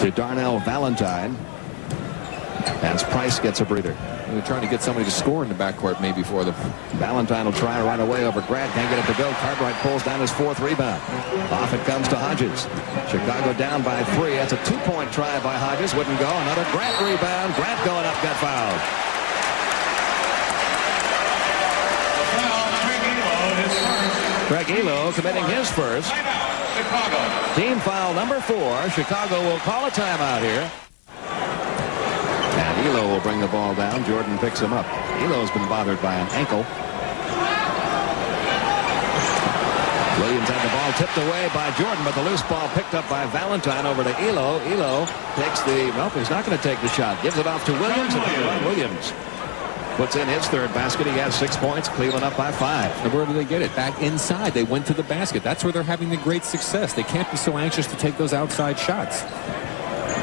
to Darnell Valentine as Price gets a breather. They're trying to get somebody to score in the backcourt maybe for them. Valentine will try right away over Grant. Can't get it to go. Cartwright pulls down his 4th rebound. Off it comes to Hodges. Chicago down by 3. That's a 2-point try by Hodges. Wouldn't go. Another Grant rebound. Grant going up, got fouled. Craig Elo committing his first. Team foul number 4. Chicago will call a timeout here. And Elo will bring the ball down. Jordan picks him up. Elo's been bothered by an ankle. Williams had the ball tipped away by Jordan, but the loose ball picked up by Valentine over to Elo. Elo takes the, well, he's not going to take the shot. Gives it off to Williams, and Williams puts in his 3rd basket. He has 6 points. Cleveland up by 5. And where do they get it? Back inside. They went to the basket. That's where they're having the great success. They can't be so anxious to take those outside shots.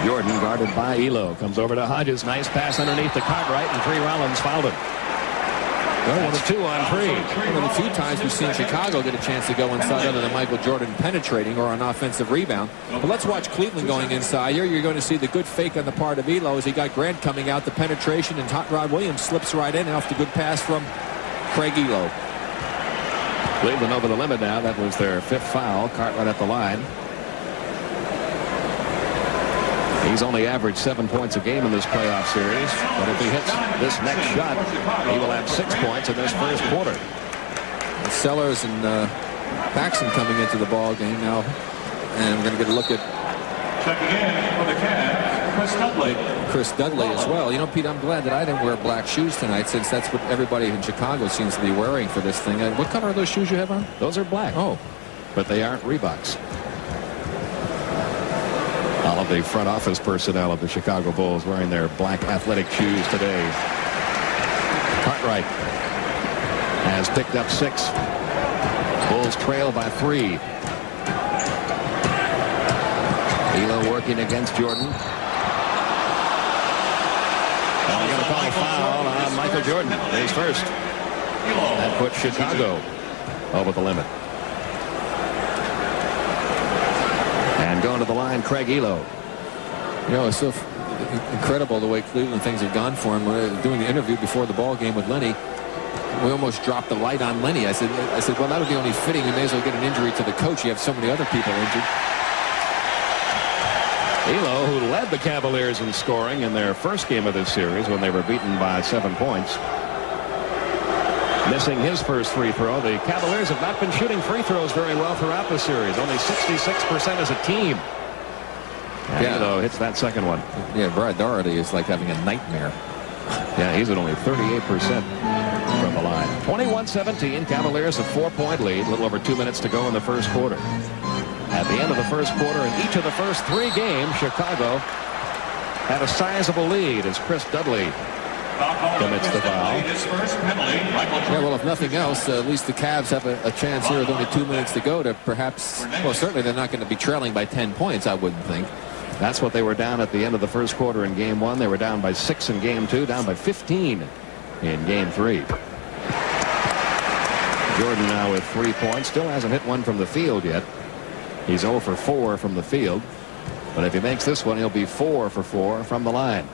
Jordan guarded by Elo. Comes over to Hodges. Nice pass underneath to Cartwright, and Tree Rollins fouled him. Well, it's 2 on 3. One of the few times we've seen Chicago get a chance to go inside other than Michael Jordan penetrating or an offensive rebound. But let's watch Cleveland going inside. Here you're going to see the good fake on the part of Elo as he got Grant coming out, the penetration, and Hot Rod Williams slips right in off the good pass from Craig Elo. Cleveland over the limit now. That was their 5th foul. Cartwright at the line. He's only averaged 7 points a game in this playoff series, but if he hits this next shot, he will have 6 points in this first quarter. Sellers and Paxson coming into the ball game now, and we're going to get a look at checking in for the Cavs, Chris Dudley. Chris Dudley as well. You know, Pete, I'm glad that I didn't wear black shoes tonight, since that's what everybody in Chicago seems to be wearing for this thing. What color are those shoes you have on? Those are black. Oh, but they aren't Reeboks. All of the front office personnel of the Chicago Bulls wearing their black athletic shoes today. Cartwright has picked up 6. Bulls trail by 3. Elo working against Jordan. And they're going to call a foul on Michael Jordan. His first. That puts Chicago over the limit. And going to the line, Craig Elo. You know, it's so incredible the way Cleveland things have gone for him. We're doing the interview before the ball game with Lenny. We almost dropped the light on Lenny. I said, well, that would be only fitting. You may as well get an injury to the coach. You have so many other people injured. Elo, who led the Cavaliers in scoring in their first game of this series when they were beaten by 7 points. Missing his first free throw. The Cavaliers have not been shooting free throws very well throughout the series. Only 66% as a team. And Elo hits that second one. Yeah, Brad Doherty is like having a nightmare. Yeah, he's at only 38% from the line. 21-17. Cavaliers a 4-point lead. A little over 2 minutes to go in the first quarter. At the end of the first quarter, in each of the first 3 games, Chicago had a sizable lead as Chris Dudley commits the foul. Yeah, well, if nothing else, at least the Cavs have a chance here with only 2 minutes to go to perhaps, well, certainly they're not going to be trailing by 10 points, I wouldn't think. That's what they were down at the end of the first quarter in game 1. They were down by 6 in game 2, down by 15 in game 3. Jordan now with 3 points. Still hasn't hit one from the field yet. He's 0 for 4 from the field. But if he makes this one, he'll be 4 for 4 from the line.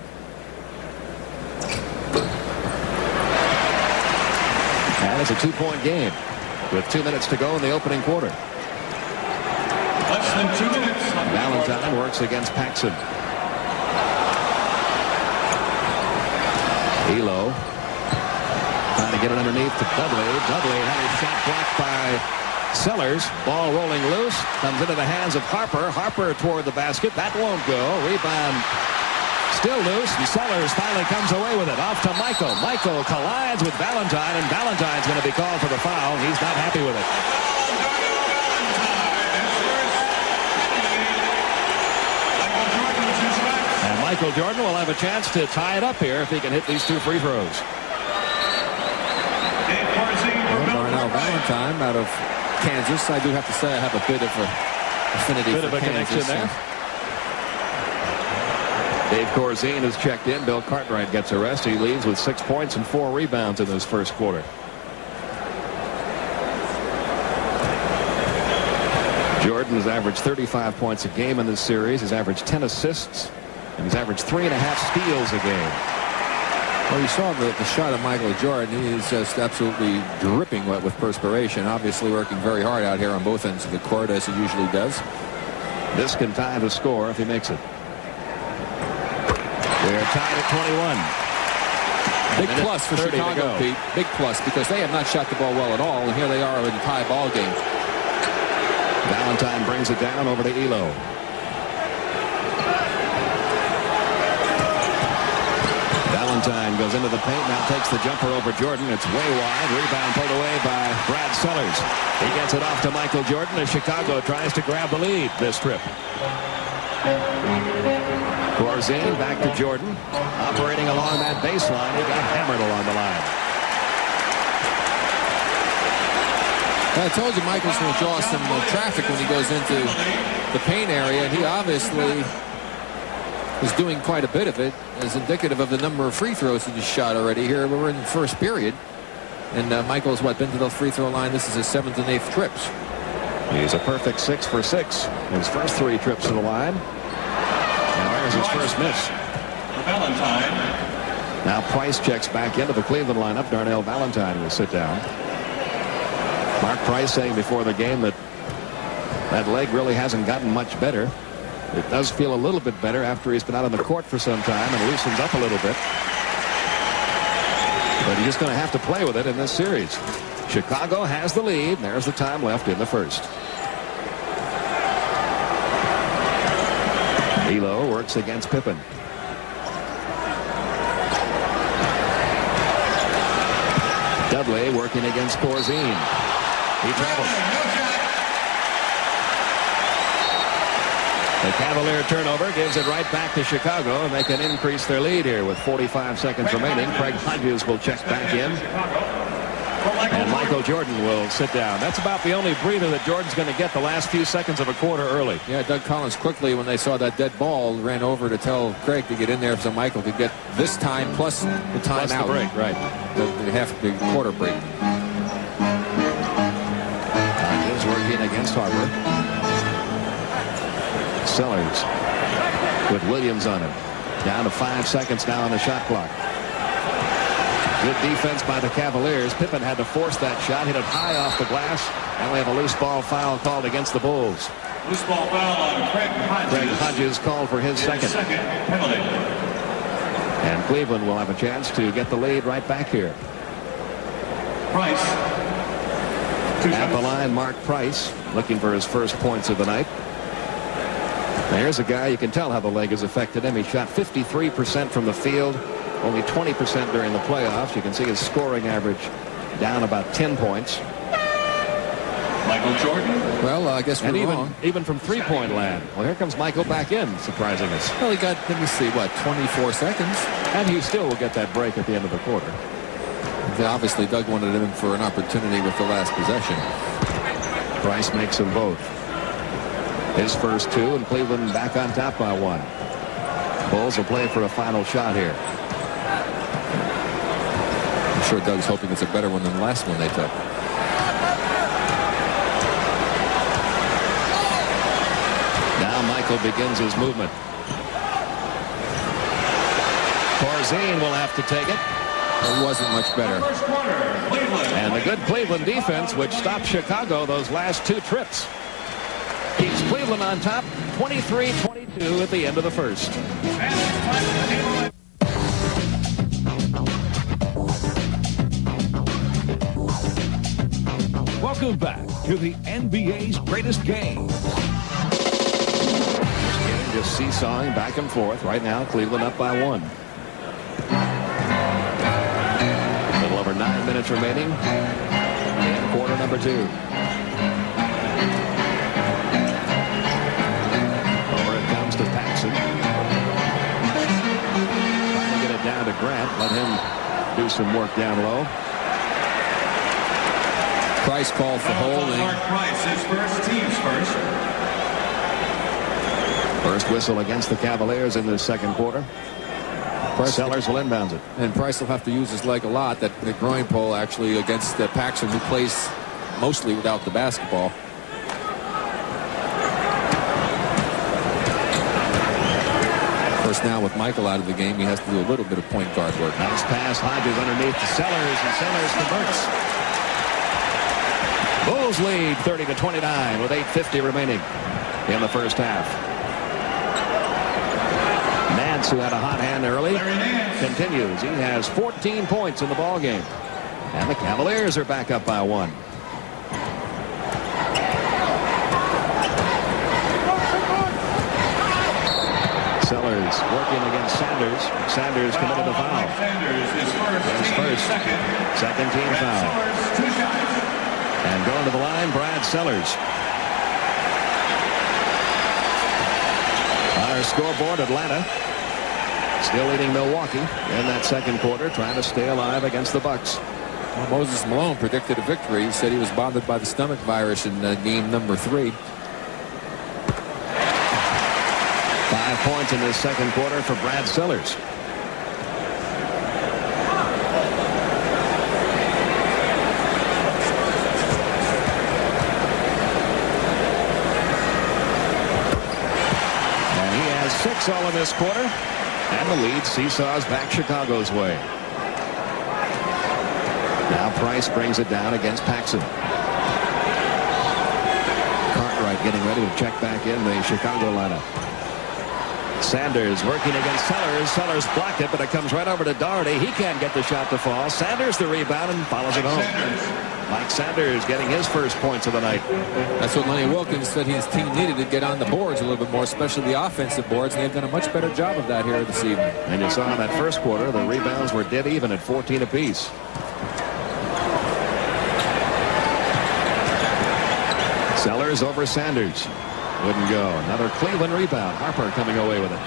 And it's a 2-point game with 2 minutes to go in the opening quarter. Less than 2 minutes. Valentine works against Paxson. Elo trying to get it underneath to Dudley. Dudley had his shot blocked by Sellers. Ball rolling loose. Comes into the hands of Harper. Harper toward the basket. That won't go. Rebound still loose. And Sellers finally comes away with it. Off to Michael. Michael collides with Valentine, and Valentine's going to be called for the foul. He's not happy with it. And Michael Jordan will have a chance to tie it up here if he can hit these 2 free throws. Darnell Valentine out of Kansas. I do have to say I have a bit of an affinity for Kansas. Connection there. Dave Corzine has checked in. Bill Cartwright gets a rest. He leads with 6 points and 4 rebounds in this first quarter. Jordan has averaged 35 points a game in this series. He's averaged 10 assists, and he's averaged 3.5 steals a game. Well, you saw the shot of Michael Jordan. He is just absolutely dripping wet with perspiration. Obviously working very hard out here on both ends of the court, as he usually does. This can tie the score if he makes it. They're tied at 21. Big plus for Chicago, Pete. Big plus, because they have not shot the ball well at all, and here they are in a tie ball game. Valentine brings it down over to Elo. Valentine goes into the paint, now takes the jumper over Jordan. It's way wide. Rebound pulled away by Brad Sellers. He gets it off to Michael Jordan as Chicago tries to grab the lead this trip. Corzine back to Jordan. Operating along that baseline. He got hammered along the line. Well, I told you Michael's going to draw some traffic when he goes into the paint area, and he obviously is doing quite a bit of it, as indicative of the number of free throws he just shot already. Here we're in the first period, and Michael's been to the free throw line. This is his 7th and 8th trips. He's a perfect 6 for 6 in his first 3 trips to the line. And there's his first miss. Valentine. Now Price checks back into the Cleveland lineup. Darnell Valentine will sit down. Mark Price saying before the game that that leg really hasn't gotten much better. It does feel a little bit better after he's been out on the court for some time and loosens up a little bit. But he's just going to have to play with it in this series. Chicago has the lead. And there's the time left in the first. Elo works against Pippen. Dudley working against Corzine. He traveled. The Cavalier turnover gives it right back to Chicago, and they can increase their lead here with 45 seconds remaining. Craig Hodges will check back in. And Michael Jordan will sit down. That's about the only breather that Jordan's going to get the last few seconds of a quarter early. Yeah, Doug Collins quickly, when they saw that dead ball, ran over to tell Craig to get in there so Michael could get this time plus the time out. The break, right. The quarter break. Hodges working against Harper. Sellers with Williams on him. Down to 5 seconds now on the shot clock. Good defense by the Cavaliers. Pippen had to force that shot. Hit it high off the glass. And we have a loose ball foul called against the Bulls. Loose ball foul on Craig Hodges. Craig Hodges called for his second. Penalty. And Cleveland will have a chance to get the lead right back here. Price. At the line, Mark Price looking for his first points of the night. There's a guy you can tell how the leg has affected him. He shot 53% from the field, only 20% during the playoffs. You can see his scoring average down about 10 points. Michael Jordan. Well, I guess we're wrong. Even from three-point land. Well, here comes Michael back in, surprising us. Well, he got, let me see, what, 24 seconds? And he still will get that break at the end of the quarter. Obviously, Doug wanted him for an opportunity with the last possession. Price makes them both. His first 2, and Cleveland back on top by 1. Bulls will play for a final shot here. I'm sure Doug's hoping it's a better one than the last one they took. Now Michael begins his movement. Corzine will have to take it. It wasn't much better. And the good Cleveland defense, which stopped Chicago those last 2 trips, keeps Cleveland on top 23-22 at the end of the first. Welcome back to the NBA's greatest game. This game just seesawing back and forth. Right now, Cleveland up by 1. A little over 9 minutes remaining in quarter number 2. To Paxson. Trying to get it down to Grant. Let him do some work down low. Price called for holding. Mark Price, his first, team's first. First whistle against the Cavaliers in the second quarter. Sellers will inbound it. And Price will have to use his leg a lot. That the groin pull actually against Paxson, who plays mostly without the basketball. just now with Michael out of the game, he has to do a little bit of point guard work. Nice pass. Hodges underneath to Sellers, and Sellers converts. Bulls lead 30-29 with 8:50 remaining in the first half. Nance, who had a hot hand early, continues. He has 14 points in the ball game. And the Cavaliers are back up by 1. Sellers working against Sanders. Sanders committed a foul. His first. Second team foul. And going to the line, Brad Sellers. On our scoreboard, Atlanta still leading Milwaukee in that second quarter, trying to stay alive against the Bucks. Well, Moses Malone predicted a victory. He said he was bothered by the stomach virus in game number 3. 5 points in this second quarter for Brad Sellers. And he has 6 all in this quarter. And the lead seesaws back Chicago's way. Now Price brings it down against Paxson. Cartwright getting ready to check back in the Chicago lineup. Sanders working against Sellers. Sellers blocked it, but it comes right over to Doherty. He can't get the shot to fall. Sanders the rebound and follows it home. Mike Sanders getting his first points of the night. That's what Lenny Wilkins said his team needed to get on the boards a little bit more, especially the offensive boards, and they've done a much better job of that here this evening. And you saw in that first quarter, the rebounds were dead even at 14 apiece. Sellers over Sanders. Wouldn't go. Another Cleveland rebound. Harper coming away with it.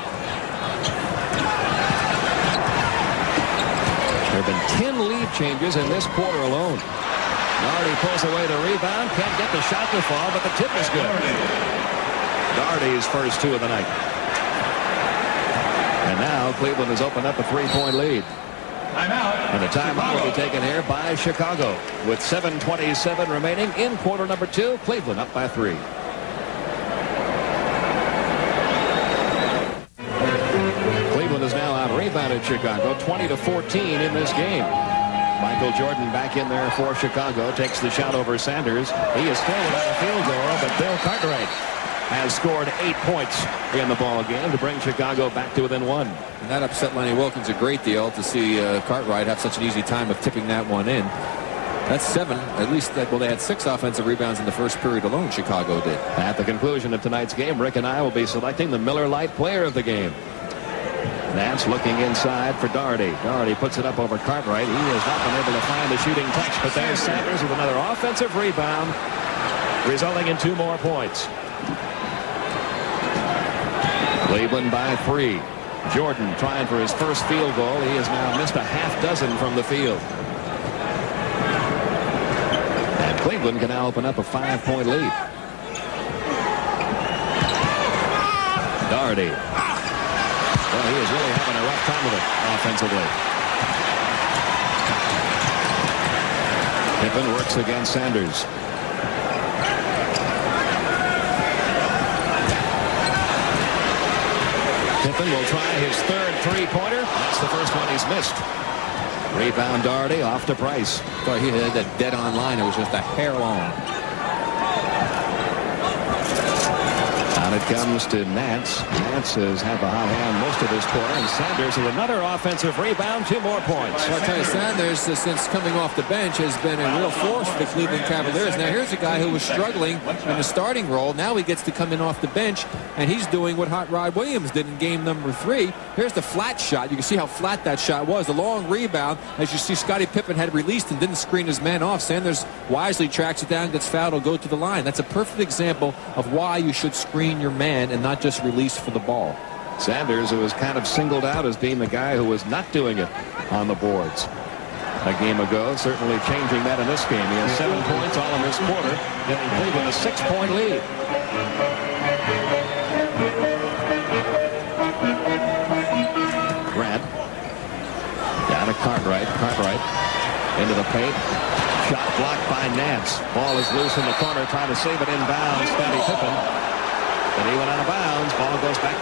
There have been 10 lead changes in this quarter alone. Doherty pulls away the rebound. Can't get the shot to fall, but the tip is good. Doherty's first 2 of the night. And now Cleveland has opened up a 3-point lead. And the timeout will be taken here by Chicago with 7:27 remaining in quarter number 2. Cleveland up by 3. Cleveland is now out-rebounded Chicago 20-14 in this game. Michael Jordan back in there for Chicago, takes the shot over Sanders. He is still without a field goal, but Bill Cartwright has scored 8 points in the ball game to bring Chicago back to within 1. And that upset Lenny Wilkins a great deal to see Cartwright have such an easy time of tipping that one in. That's 7, at least. Well, they had 6 offensive rebounds in the first period alone, Chicago did. At the conclusion of tonight's game, Rick and I will be selecting the Miller Lite player of the game. Nance looking inside for Doherty. Doherty puts it up over Cartwright. He has not been able to find the shooting touch, but there's Sanders with another offensive rebound, resulting in 2 more points. Cleveland by 3. Jordan trying for his first field goal. He has now missed a half dozen from the field. And Cleveland can now open up a 5-point lead. Doherty. Well, he is really having a rough time with it offensively. Pippen works against Sanders. Pippen will try his third 3-pointer. That's the first one he's missed. Rebound Doherty off to Price. Boy, he had that dead-on line. It was just a hair long. Out it comes to Nance. Nance has had the hot hand most of this quarter, and Sanders with another offensive rebound, 2 more points. Well, I'll tell you, Sanders, since coming off the bench, has been a real force for the Cleveland Cavaliers. Now, here's a guy who was struggling in the starting role. Now he gets to come in off the bench, and he's doing what Hot Rod Williams did in game number 3. Here's the flat shot. You can see how flat that shot was. The long rebound, as you see, Scottie Pippen had released and didn't screen his man off. Sanders wisely tracks it down, gets fouled, will go to the line. That's a perfect example of why you should screen your man and not just release for the ball. Sanders, who was kind of singled out as being the guy who was not doing it on the boards a game ago, certainly changing that in this game. He has 7 points all in this quarter, giving Cleveland a 6-point lead. Grant down to Cartwright. Cartwright into the paint. Shot blocked by Nance. Ball is loose in the corner, trying to save it inbounds. Scottie Pippen. And he went out of bounds. Ball goes back